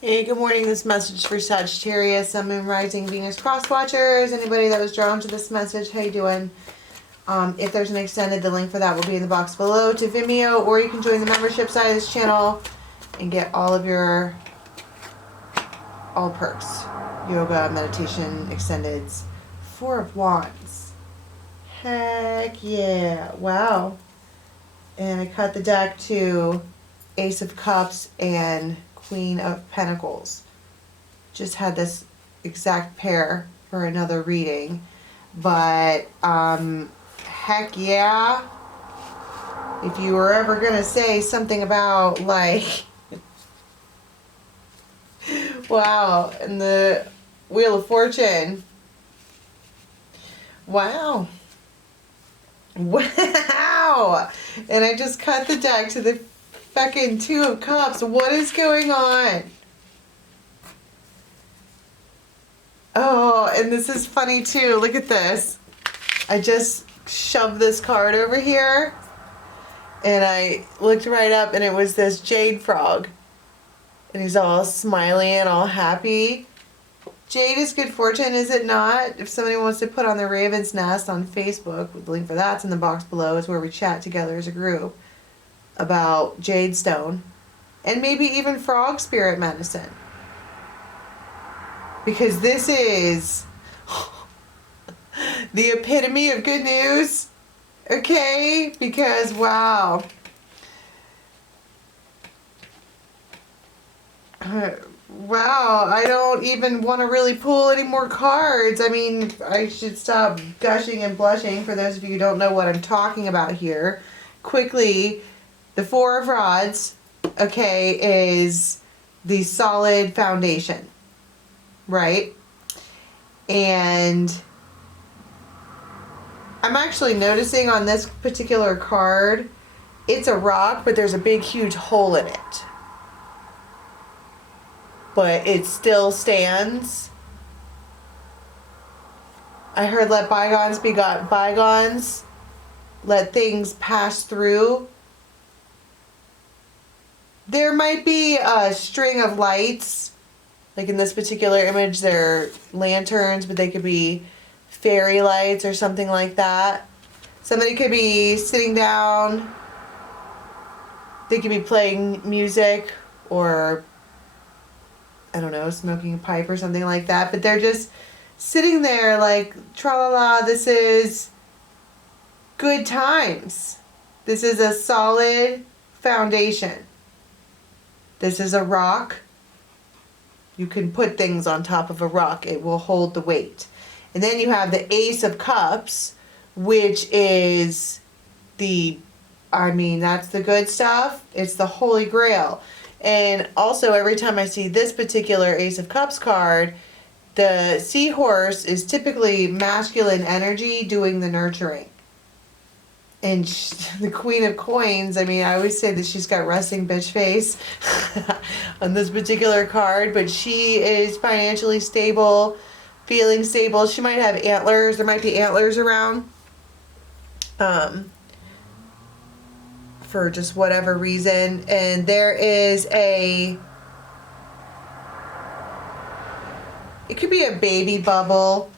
Hey, good morning. This message for Sagittarius, Sun, Moon, Rising, Venus cross watchers. Anybody that was drawn to this message, how you doing? If there's an extended, the link for that will be in the box below to Vimeo, or you can join the membership side of this channel and get all perks. Yoga, meditation, extendeds. Four of Wands. Heck yeah. Wow. And I cut the deck to Ace of Cups and Queen of Pentacles. Just had this exact pair for another reading. But, heck yeah. If you were ever going to say something about, like, wow, and the Wheel of Fortune. Wow. Wow. And I just cut the deck to the fucking Two of Cups. What is going on? Oh, and this is funny too. Look at this. I just shoved this card over here and I looked right up and it was this jade frog. And he's all smiley and all happy. Jade is good fortune, is it not? If somebody wants to put on the Raven's Nest on Facebook, the link for that's in the box below. It's where we chat together as a group about jade stone and maybe even frog spirit medicine. Because this is the epitome of good news. Okay? Because, wow. Wow, I don't even want to really pull any more cards. I mean, I should stop gushing and blushing for those of you who don't know what I'm talking about here. Quickly, the Four of Rods, okay, is the solid foundation, right? And I'm actually noticing on this particular card, it's a rock, but there's a big, huge hole in it. But it still stands. I heard let bygones be bygones. Let things pass through. There might be a string of lights. Like in this particular image, they're lanterns, but they could be fairy lights or something like that. Somebody could be sitting down. They could be playing music or, I don't know, smoking a pipe or something like that. But they're just sitting there like, tra-la-la, this is good times. This is a solid foundation. This is a rock. You can put things on top of a rock. It will hold the weight. And then you have the Ace of Cups, which is that's the good stuff. It's the Holy Grail. And also, every time I see this particular Ace of Cups card, the seahorse is typically masculine energy doing the nurturing. And the Queen of Coins, I mean, I always say that she's got resting bitch face on this particular card, but she is financially stable, feeling stable. She might have antlers. There might be antlers around for just whatever reason. And there is it could be a baby bubble,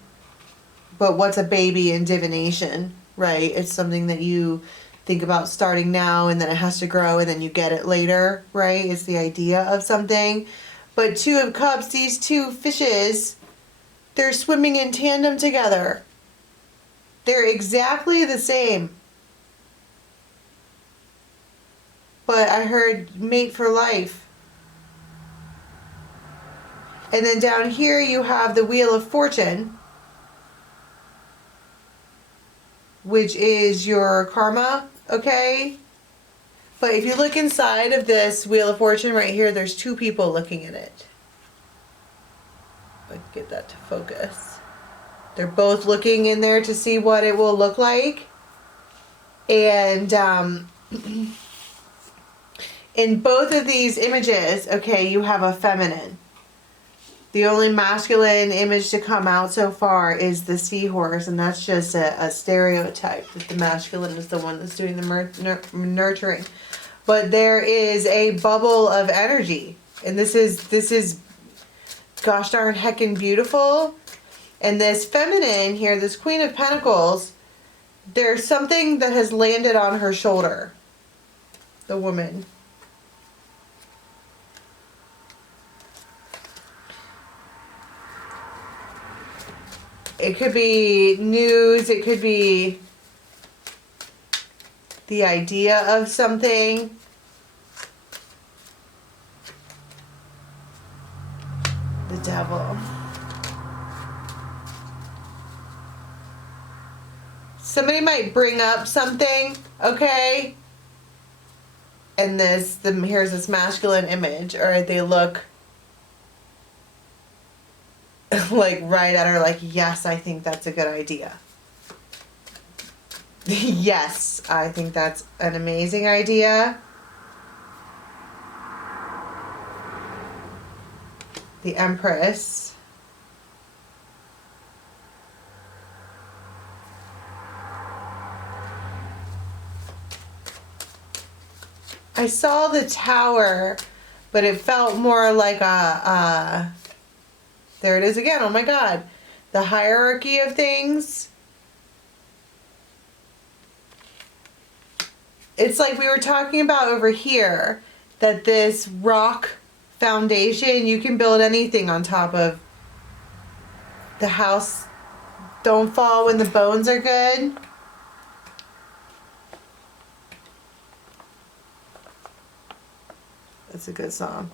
but what's a baby in divination? Right, it's something that you think about starting now and then it has to grow and then you get it later, right? It's the idea of something. But Two of Cups, these two fishes, they're swimming in tandem together. They're exactly the same. But I heard mate for life. And then down here you have the Wheel of Fortune, which is your karma, okay? But if you look inside of this Wheel of Fortune right here, there's two people looking at it. If I can get that to focus. They're both looking in there to see what it will look like. And in both of these images, okay, you have a feminine. The only masculine image to come out so far is the seahorse, and that's just a stereotype that the masculine is the one that's doing the nurturing. But there is a bubble of energy And this is gosh darn heckin' beautiful. And this feminine here, this Queen of Pentacles, there's something that has landed on her shoulder. The woman. It could be news, it could be the idea of something. The Devil. Somebody might bring up something, okay? And here's this masculine image, or they look like right at her like, yes, I think that's a good idea. Yes, I think that's an amazing idea. The Empress. I saw the Tower, but it felt more like there it is again. Oh my God. The hierarchy of things. It's like we were talking about over here, that this rock foundation, you can build anything on top of. The house don't fall when the bones are good. That's a good song.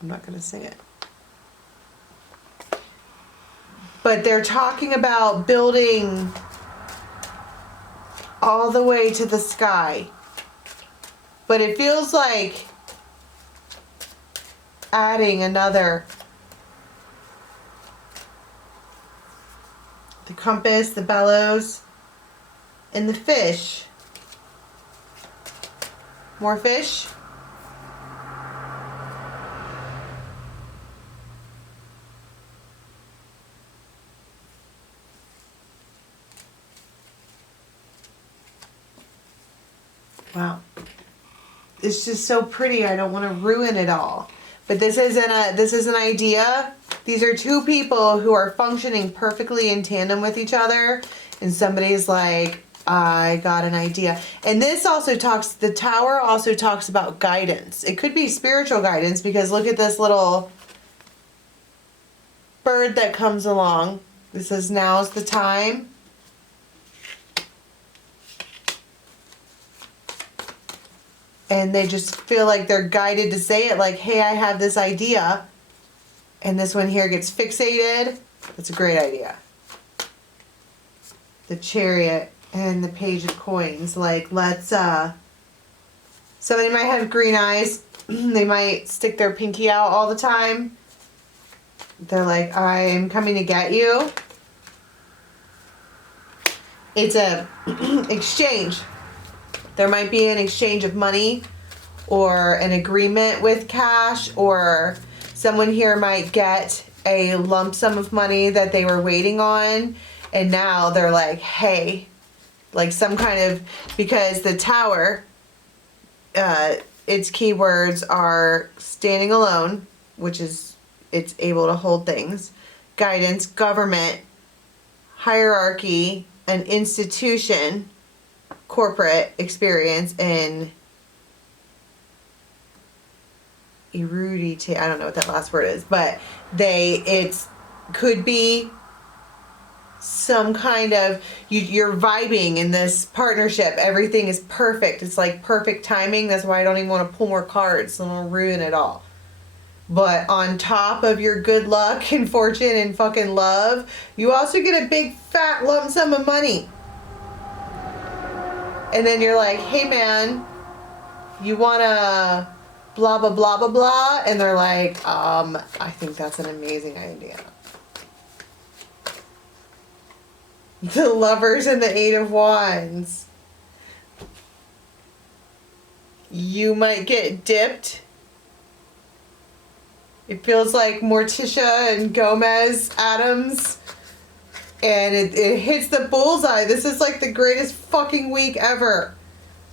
I'm not going to sing it. But they're talking about building all the way to the sky. But it feels like adding another. The compass, the bellows, and the fish. More fish. Wow. It's just so pretty. I don't want to ruin it all. But this is an idea. These are two people who are functioning perfectly in tandem with each other. And somebody's like, I got an idea. And this also the Tower also talks about guidance. It could be spiritual guidance, because look at this little bird that comes along. This says, now's the time. And they just feel like they're guided to say it, like, hey, I have this idea. And this one here gets fixated. That's a great idea. The Chariot and the Page of Coins. Like, let's, somebody might have green eyes. They might stick their pinky out all the time. They're like, I'm coming to get you. It's a exchange. There might be an exchange of money or an agreement with cash, or someone here might get a lump sum of money that they were waiting on, and now they're like, hey, like some kind of, because the Tower, its keywords are standing alone, which is it's able to hold things, guidance, government, hierarchy, an institution, corporate experience, and erudite. I don't know what that last word is, but it could be some kind of, you're vibing in this partnership. Everything is perfect. It's like perfect timing. That's why I don't even want to pull more cards. So it'll ruin it all. But on top of your good luck and fortune and fucking love, you also get a big fat lump sum of money. And then you're like, hey man, you wanna blah, blah, blah, blah, blah. And they're like, I think that's an amazing idea. The Lovers and the Eight of Wands. You might get dipped. It feels like Morticia and Gomez Adams. And it hits the bullseye. This is like the greatest fucking week ever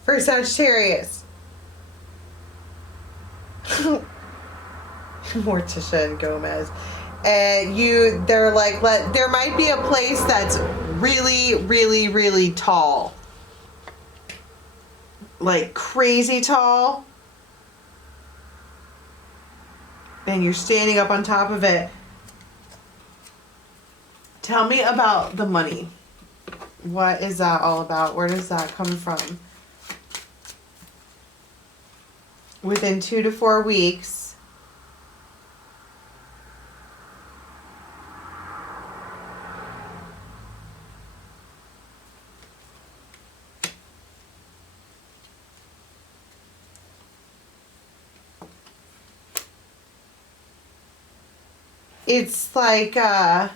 for Sagittarius. Morticia and Gomez. And they're like, there might be a place that's really, really, really tall. Like crazy tall. And you're standing up on top of it. Tell me about the money. What is that all about? Where does that come from? Within 2 to 4 weeks. It's like, I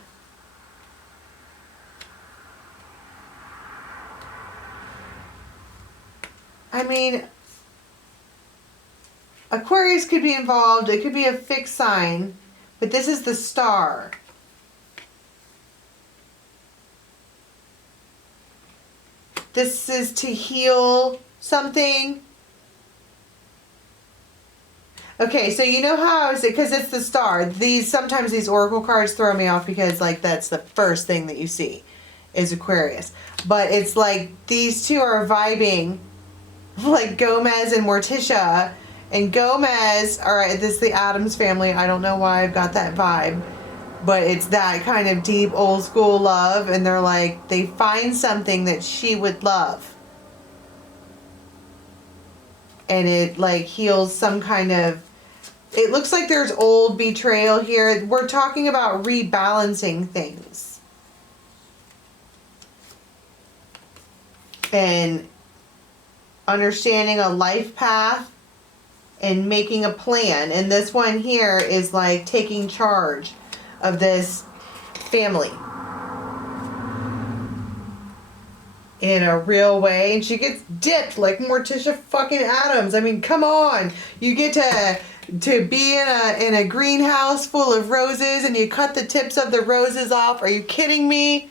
mean, Aquarius could be involved. It could be a fixed sign, but this is the star. This is to heal something. Okay, so you know how, because it's the star. Sometimes these oracle cards throw me off because like that's the first thing that you see is Aquarius. But it's like these two are vibing, like Gomez and Morticia. And Gomez, all right, this is the Addams family. I don't know why I've got that vibe, but it's that kind of deep old school love. And they're like, they find something that she would love. And it like heals some kind of, it looks like there's old betrayal here. We're talking about rebalancing things. And understanding a life path and making a plan. And this one here is like taking charge of this family in a real way. And she gets dipped like Morticia fucking Addams. I mean, come on. You get to be in a greenhouse full of roses and you cut the tips of the roses off. Are you kidding me?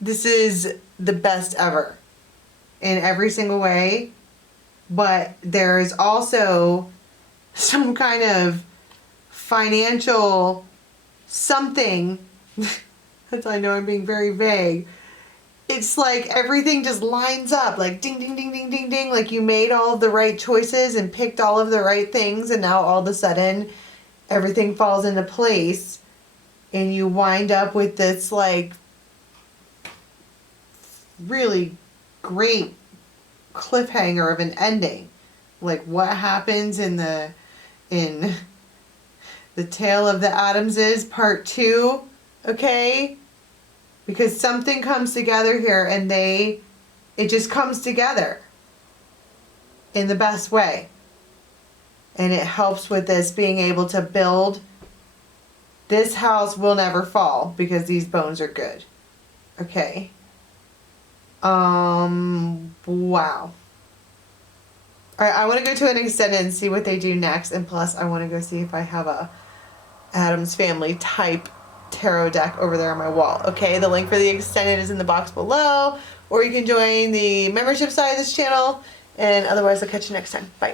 This is the best ever in every single way. But there's also some kind of financial something. I know I'm being very vague. It's like everything just lines up, like ding, ding, ding, ding, ding, ding. Like you made all of the right choices and picked all of the right things, and now all of a sudden everything falls into place and you wind up with this like really great cliffhanger of an ending. Like what happens in the Tale of the Addamses part 2, okay? Because something comes together here and it just comes together in the best way. And it helps with this being able to build. This house will never fall because these bones are good. Okay. Wow. Alright, I want to go to an extended and see what they do next. And plus, I want to go see if I have a Addams Family type tarot deck over there on my wall. Okay, the link for the extended is in the box below. Or you can join the membership side of this channel. And otherwise, I'll catch you next time. Bye.